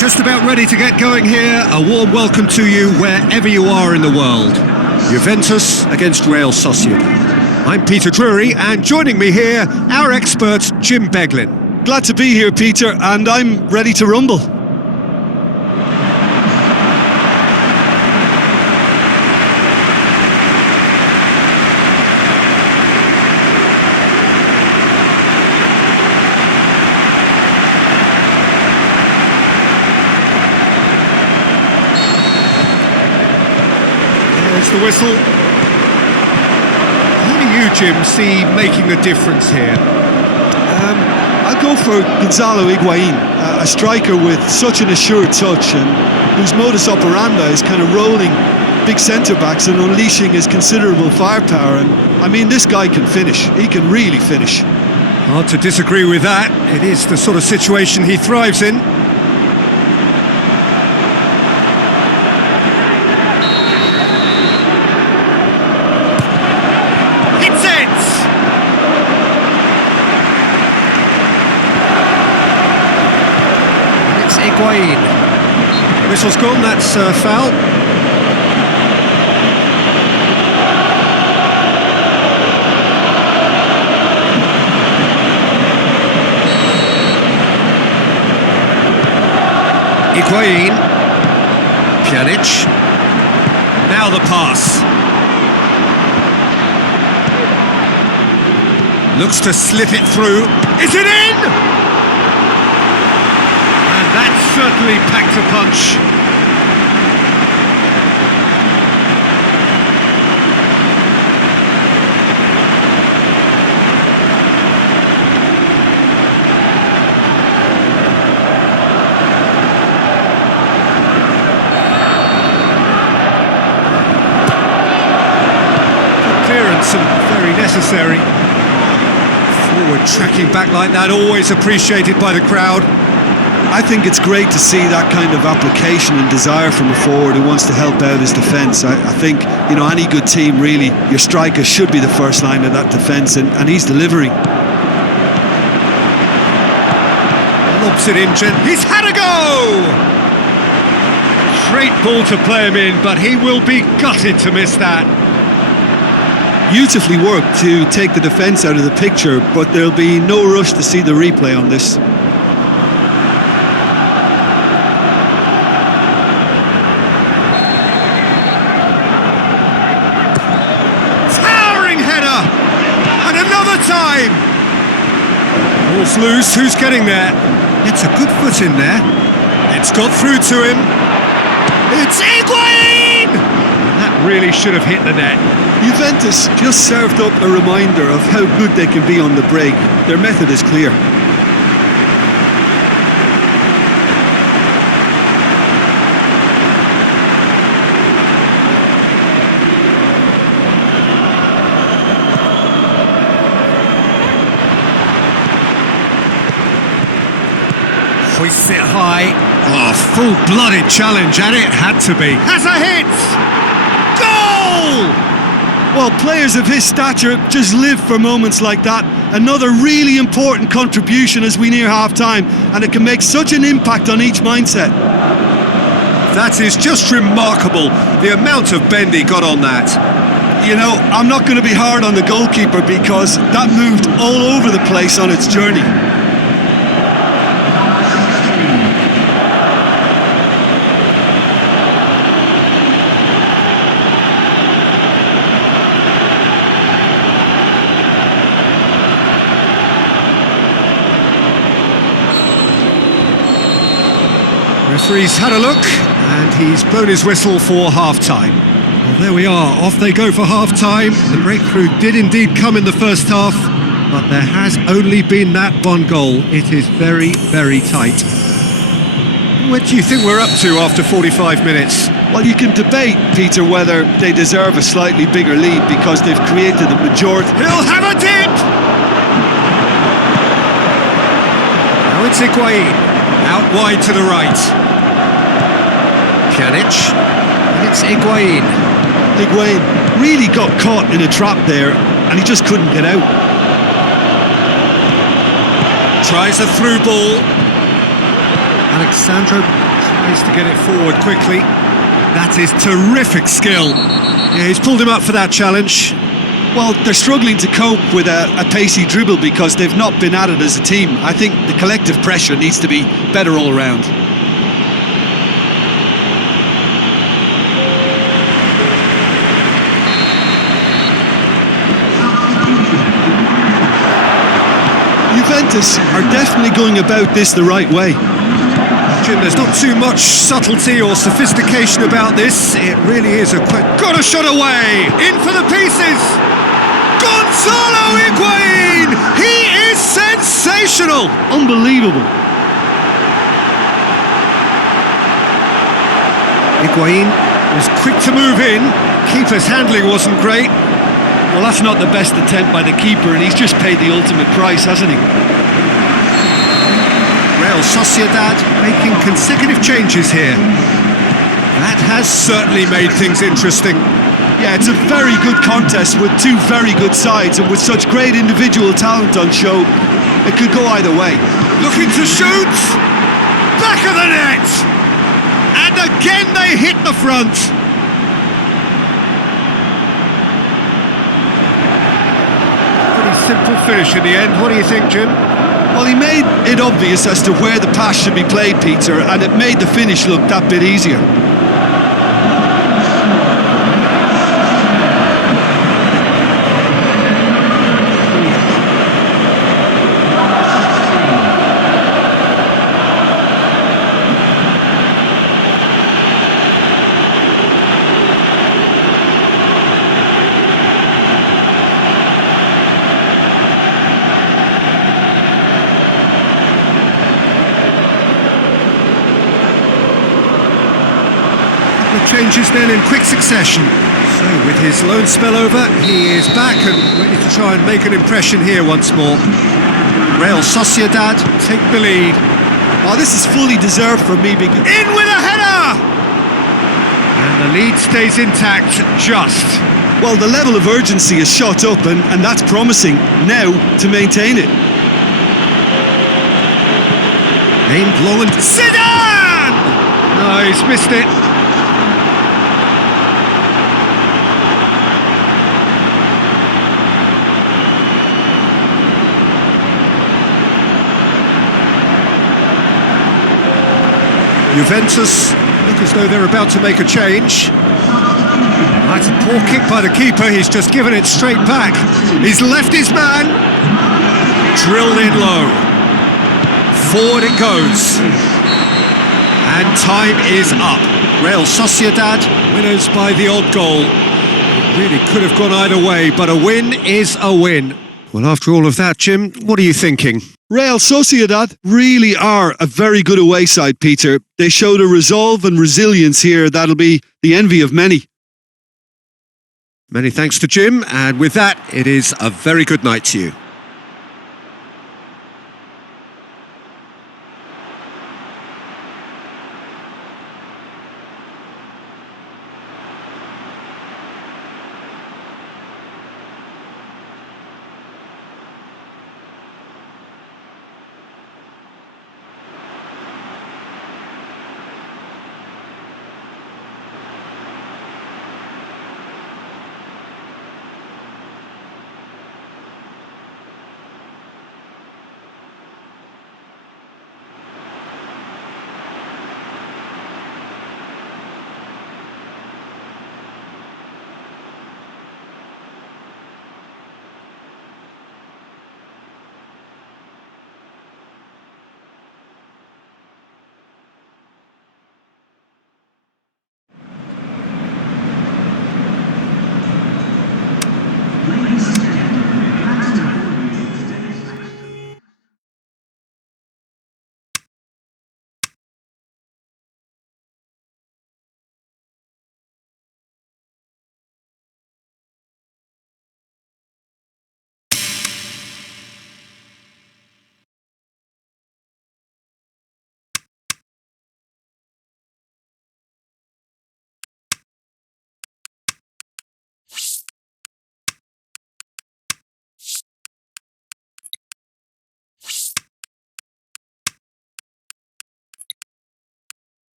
Just about ready to get going here. A warm welcome to you wherever you are in the world. Juventus against Real Sociedad. I'm Peter Drury, and joining me here, our expert, Jim Beglin. Glad to be here, Peter, and I'm ready to rumble. There's the whistle. Who do you, Jim, see making the difference here? I'll go for Gonzalo Higuain, a striker with such an assured touch and whose modus operandi is kind of rolling big centre-backs and unleashing his considerable firepower. And I mean, this guy can finish. He can really finish. Hard to disagree with that. It is the sort of situation he thrives in. Whistle's gone, that's foul. Higuain. Pjanic. Now the pass. Looks to slip it through. Is it in? That certainly packed a punch. Good clearance and very necessary. Forward tracking back like that, always appreciated by the crowd. I think it's great to see that kind of application and desire from a forward who wants to help out his defence. I think, you know, any good team, really, your striker should be the first line of that defence, and he's delivering. Lobs it in, he's had a go! Straight ball to play him in, but he will be gutted to miss that. Beautifully worked to take the defence out of the picture, but there'll be no rush to see the replay on this. Time! Ball's loose, who's getting there? It's a good foot in there. It's got through to him. It's Higuain! That really should have hit the net. Juventus just served up a reminder of how good they can be on the break. Their method is clear. Hoists it high. Oh, full-blooded challenge, and it had to be. Has a hit! Goal! Well, players of his stature just live for moments like that. Another really important contribution as we near half-time, and it can make such an impact on each mindset. That is just remarkable, the amount of bend he got on that. You know, I'm not going to be hard on the goalkeeper because that moved all over the place on its journey. Referee's had a look, and he's blown his whistle for half-time. Well, there we are, off they go for half-time. The breakthrough did indeed come in the first half, but there has only been that one goal. It is very, very tight. What do you think we're up to after 45 minutes? Well, you can debate, Peter, whether they deserve a slightly bigger lead because they've created the majority. He'll have a dip! Now it's Higuain, out wide to the right. Pjanic, and it's Higuain. Higuain really got caught in a trap there, and he just couldn't get out. Tries a through ball. Alexandro Tries to get it forward quickly. That is terrific skill. Yeah, he's pulled him up for that challenge. Well, they're struggling to cope with a pacey dribble because they've not been at it as a team. I think the collective pressure needs to be better all around. Juventus are definitely going about this the right way. Jim, there's not too much subtlety or sophistication about this. It really is got a shot away! In for the pieces! Gonzalo Higuain! He is sensational! Unbelievable. Higuain was quick to move in. Keeper's handling wasn't great. Well, that's not the best attempt by the keeper, and he's just paid the ultimate price, hasn't he? Real Sociedad making consecutive changes here. That has certainly made things interesting. Yeah, it's a very good contest with two very good sides, and with such great individual talent on show, it could go either way. Looking to shoot! Back of the net! And again they hit the front! Pretty simple finish in the end. What do you think, Jim? Well, he made it obvious as to where the pass should be played, Peter, and it made the finish look that bit easier. Changes then in quick succession. So with his loan spell over, he is back and ready to try and make an impression here once more. Real Sociedad take the lead. Oh, this is fully deserved for me. In with a header! And the lead stays intact, just. Well, the level of urgency is shot up, and that's promising now to maintain it. Aimed long and... Zidane! No, he's missed it. Juventus look as though they're about to make a change. That's a poor kick by the keeper, he's just given it straight back. He's left his man. Drilled in low. Forward it goes. And time is up. Real Sociedad winners by the odd goal. It really could have gone either way, but a win is a win. Well, after all of that, Jim, what are you thinking? Real Sociedad really are a very good away side, Peter. They showed a resolve and resilience here that'll be the envy of many. Many thanks to Jim, and with that, it is a very good night to you.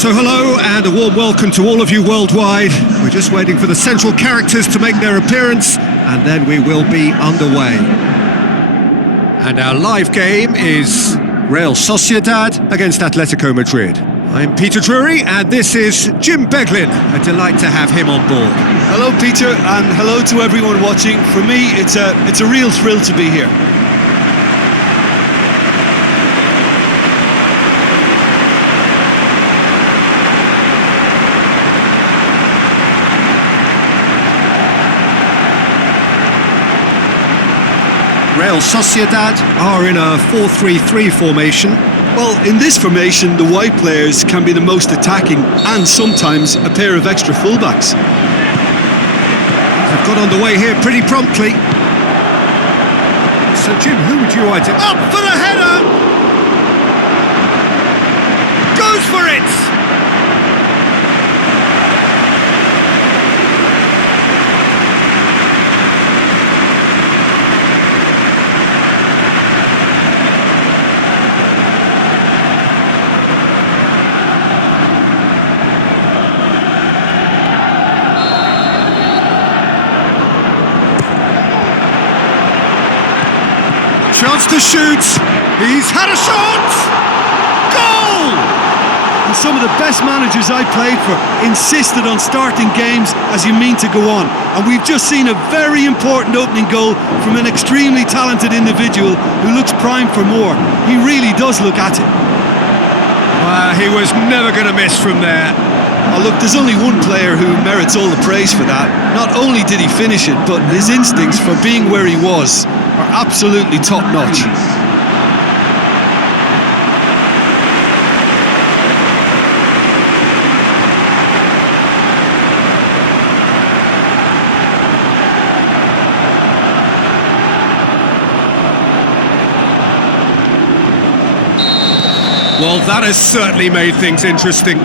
So hello and a warm welcome to all of you worldwide. We're just waiting for the central characters to make their appearance and then we will be underway. And our live game is Real Sociedad against Atletico Madrid. I'm Peter Drury and this is Jim Beglin. A delight to have him on board. Hello, Peter, and hello to everyone watching. For me, it's a real thrill to be here. Real Sociedad are in a 4-3-3 formation. Well, in this formation, the wide players can be the most attacking and sometimes a pair of extra fullbacks. They've got underway here pretty promptly. So, Jim, who would you like to... Up for the header! Goes for it! Chance to shoot. He's had a shot. Goal! And some of the best managers I played for insisted on starting games as you mean to go on. And we've just seen a very important opening goal from an extremely talented individual who looks primed for more. He really does look at it. He was never going to miss from there. Oh, look, there's only one player who merits all the praise for that. Not only did he finish it, but his instincts for being where he was are absolutely top-notch. Well, that has certainly made things interesting.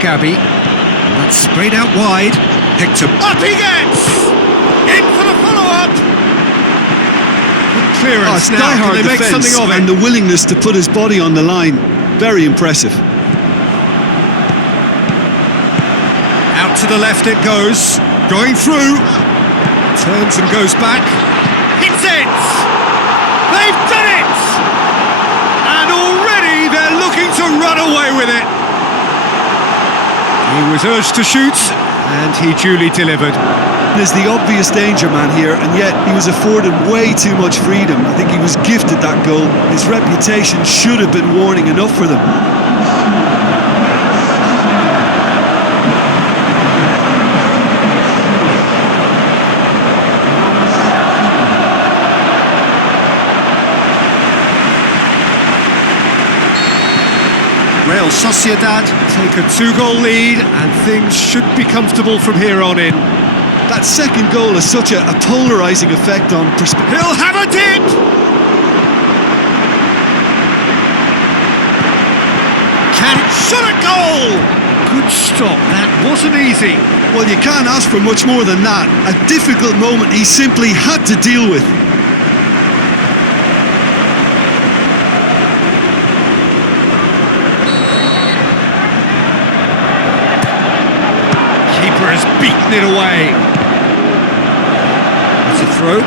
Gabby, that's sprayed out wide. Hector, up he gets! In for the follow-up! Good clearance now, can they make something of it? And the willingness to put his body on the line, very impressive. Out to the left it goes, going through. Turns and goes back. Hits it! They've done it! And already they're looking to run away with it. He was urged to shoot, and he duly delivered. There's the obvious danger man here, and yet he was afforded way too much freedom. I think he was gifted that goal. His reputation should have been warning enough for them. Real Sociedad take a 2-goal lead and things should be comfortable from here on in. That second goal has such a polarising effect on perspective. He'll have a dip! Can it shot a goal! Good stop, that wasn't easy. Well, you can't ask for much more than that. A difficult moment he simply had to deal with. Has beaten it away. It's a throw.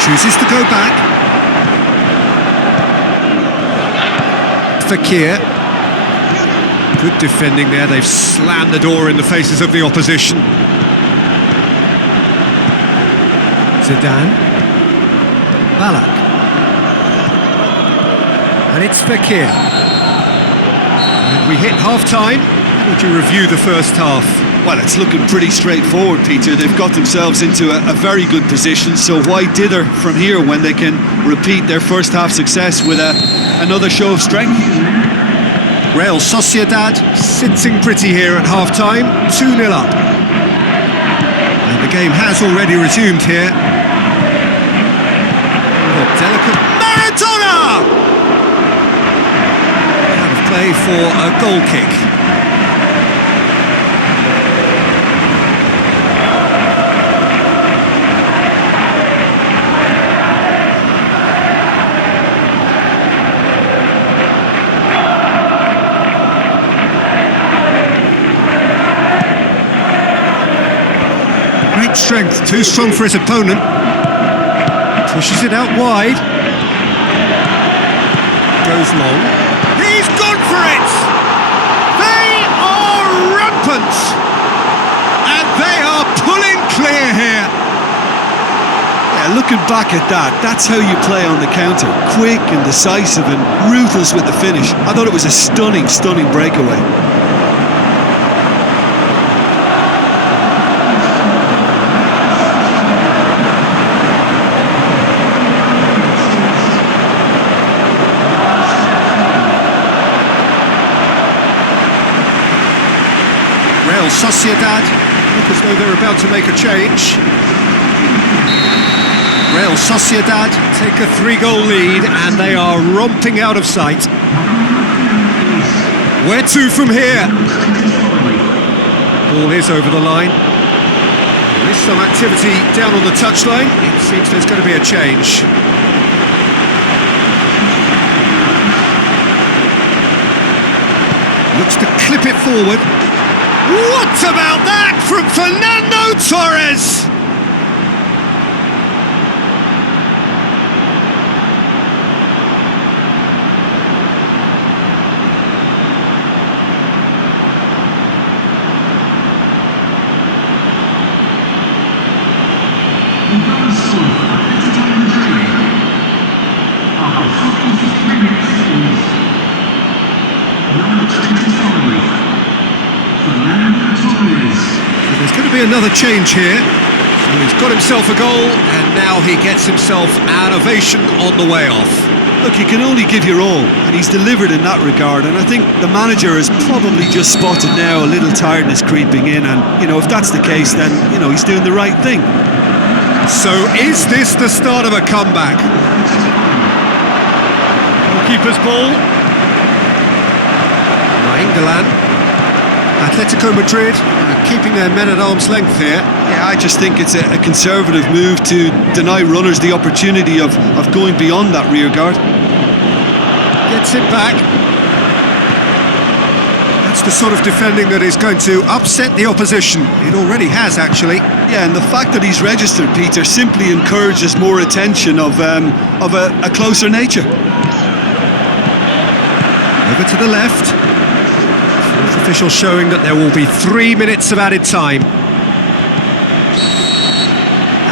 Chooses to go back. Fakir. Good defending there. They've slammed the door in the faces of the opposition. Zidane. Balak. And it's Fakir. We hit half-time. How would you review the first half? Well, it's looking pretty straightforward, Peter. They've got themselves into a very good position, so why dither from here when they can repeat their first half success with another show of strength? Real Sociedad sitting pretty here at half-time, 2-0 up. And the game has already resumed here. Oh, delicate... Maradona! Play for a goal kick. Good strength, too strong for his opponent. Pushes it out wide. Goes long. He's gone for it! They are rampant! And they are pulling clear here. Yeah, looking back at that, that's how you play on the counter. Quick and decisive and ruthless with the finish. I thought it was a stunning, stunning breakaway. Real Sociedad look as though they're about to make a change. Real Sociedad take a 3-goal lead and they are romping out of sight. Where to from here? Ball is over the line. There is some activity down on the touchline. It seems there's going to be a change. Looks to clip it forward. What about that from Fernando Torres? So there's going to be another change here. So he's got himself a goal and now he gets himself an ovation on the way off. Look, you can only give your all, and he's delivered in that regard. And I think the manager has probably just spotted now a little tiredness creeping in. And, if that's the case, then, he's doing the right thing. So is this the start of a comeback? Keeper's ball. England. Atletico Madrid keeping their men at arm's length here. Yeah, I just think it's a conservative move to deny runners the opportunity of going beyond that rear guard. Gets it back. That's the sort of defending that is going to upset the opposition. It already has, actually. Yeah, and the fact that he's registered, Peter, simply encourages more attention of a closer nature. Over to the left. Fourth official showing that there will be 3 minutes of added time.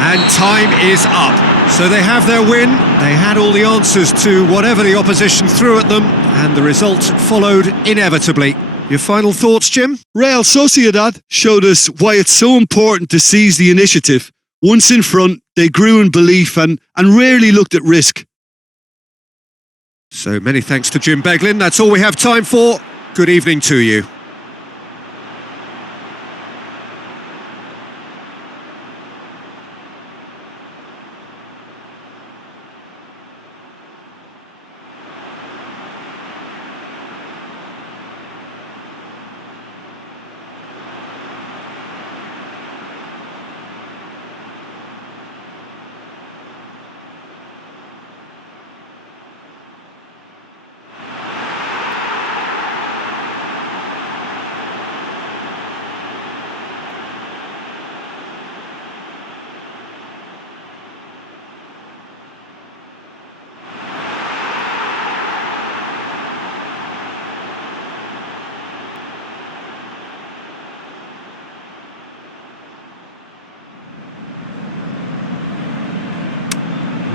And time is up. So they have their win. They had all the answers to whatever the opposition threw at them, and the result followed inevitably. Your final thoughts, Jim? Real Sociedad showed us why it's so important to seize the initiative. Once in front, they grew in belief and rarely looked at risk. So many thanks to Jim Beglin. That's all we have time for. Good evening to you.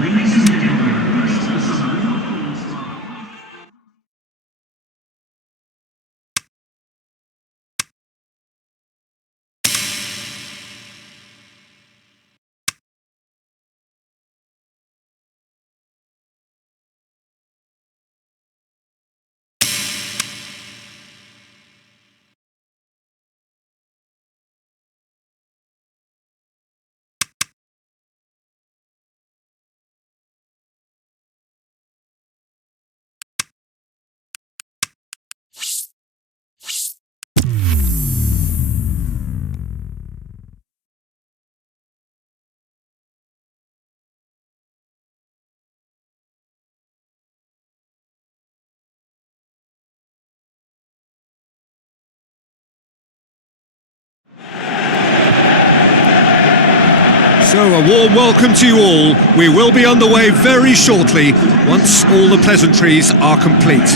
Ladies and gentlemen, this is a So a warm welcome to you all. We will be underway very shortly once all the pleasantries are complete.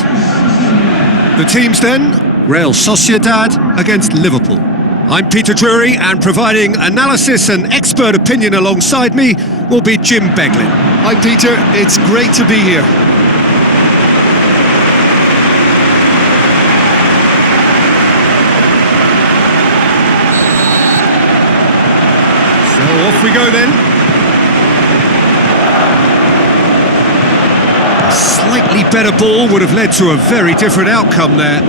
The teams then, Real Sociedad against Liverpool. I'm Peter Drury, and providing analysis and expert opinion alongside me will be Jim Beglin. Hi Peter, it's great to be here. So off we go then. A slightly better ball would have led to a very different outcome there.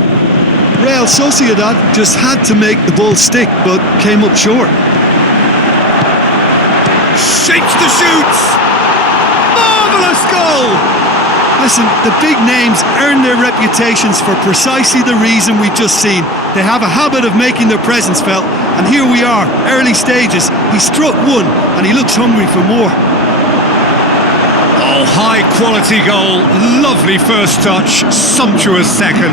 Real Sociedad just had to make the ball stick, but came up short. Shapes the shoots! Marvellous goal! Listen, the big names earn their reputations for precisely the reason we've just seen. They have a habit of making their presence felt, and here we are, early stages. He struck one, and he looks hungry for more. Oh, high quality goal, lovely first touch, sumptuous second.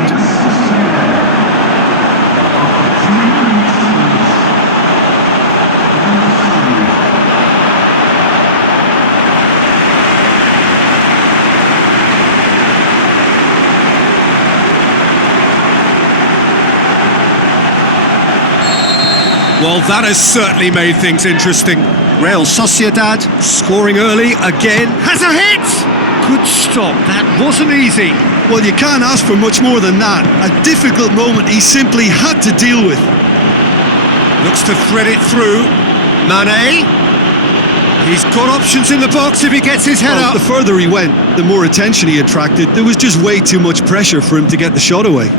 Well, that has certainly made things interesting. Real Sociedad scoring early again. Has a hit! Good stop, that wasn't easy. Well, you can't ask for much more than that. A difficult moment he simply had to deal with. Looks to thread it through. Mane. He's got options in the box if he gets his head up. The further he went, the more attention he attracted. There was just way too much pressure for him to get the shot away.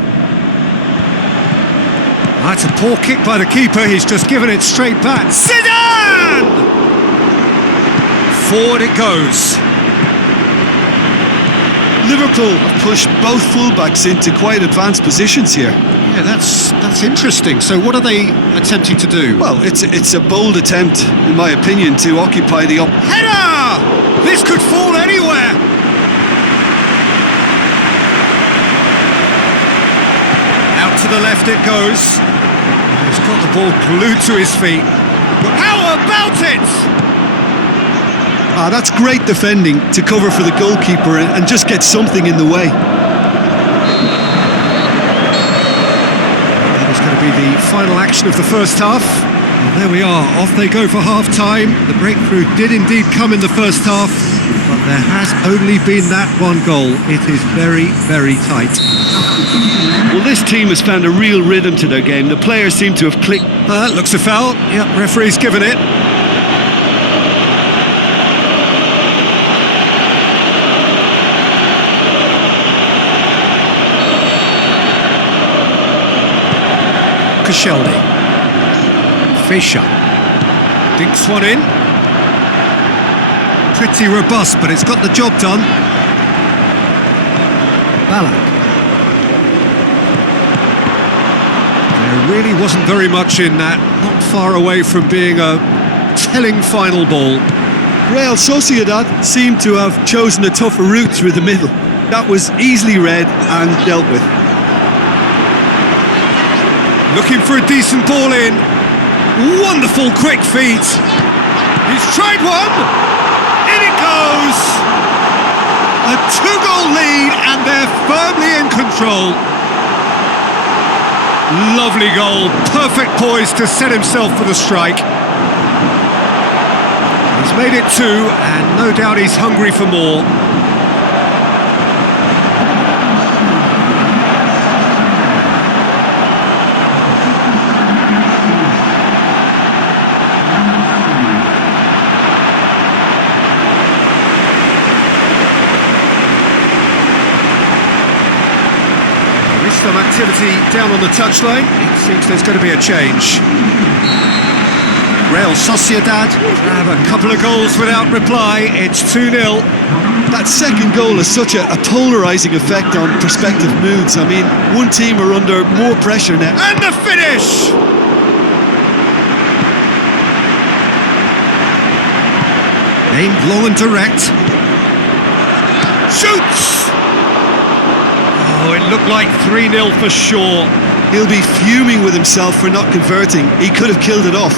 That's a poor kick by the keeper, he's just given it straight back. Zidane! Forward it goes. Liverpool have pushed both fullbacks into quite advanced positions here. Yeah, that's interesting. So what are they attempting to do? Well, it's a bold attempt, in my opinion, to occupy the Header! This could fall anywhere! Out to the left it goes. He's got the ball glued to his feet. But how about it? That's great defending to cover for the goalkeeper and just get something in the way. That is going to be the final action of the first half. And there we are, off they go for half-time. The breakthrough did indeed come in the first half, but there has only been that one goal. It is very, very tight. Well, this team has found a real rhythm to their game. The players seem to have clicked. Looks a foul. Yep, referee's given it. Koscielny. Fischer. Dinks one in. Pretty robust, but it's got the job done. Ballack. There really wasn't very much in that, not far away from being a telling final ball. Real Sociedad seemed to have chosen a tougher route through the middle. That was easily read and dealt with. Looking for a decent ball in. Wonderful quick feet. He's tried one. In it goes. A two-goal lead and they're firmly in control. Lovely goal. Perfect poise to set himself for the strike. He's made it two and no doubt he's hungry for more. Some activity down on the touchline. It seems there's going to be a change. Real Sociedad have a couple of goals without reply. It's 2-0. That second goal has such a polarising effect on prospective moods. I mean, one team are under more pressure now. And the finish! Aimed long and direct. Shoots! Oh, it looked like 3-0 for sure. He'll be fuming with himself for not converting. He could have killed it off.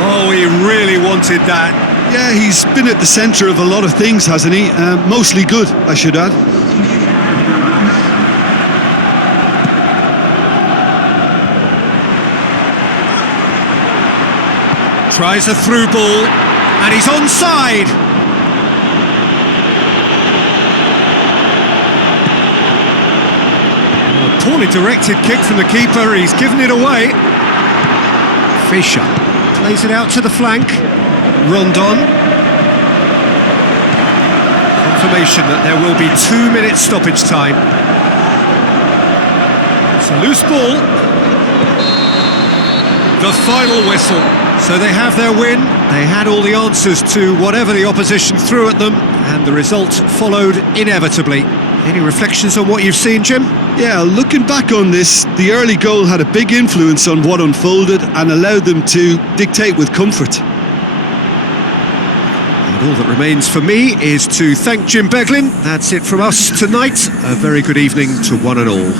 Oh, he really wanted that. Yeah, he's been at the centre of a lot of things, hasn't he? Mostly good, I should add. Tries a through ball, and he's onside. A poorly directed kick from the keeper, he's given it away. Fischer plays it out to the flank. Rondon. Confirmation that there will be 2 minutes stoppage time. It's a loose ball. The final whistle. So they have their win. They had all the answers to whatever the opposition threw at them, and the result followed inevitably. Any reflections on what you've seen, Jim? Yeah, looking back on this, the early goal had a big influence on what unfolded and allowed them to dictate with comfort. And all that remains for me is to thank Jim Beglin. That's it from us tonight. A very good evening to one and all.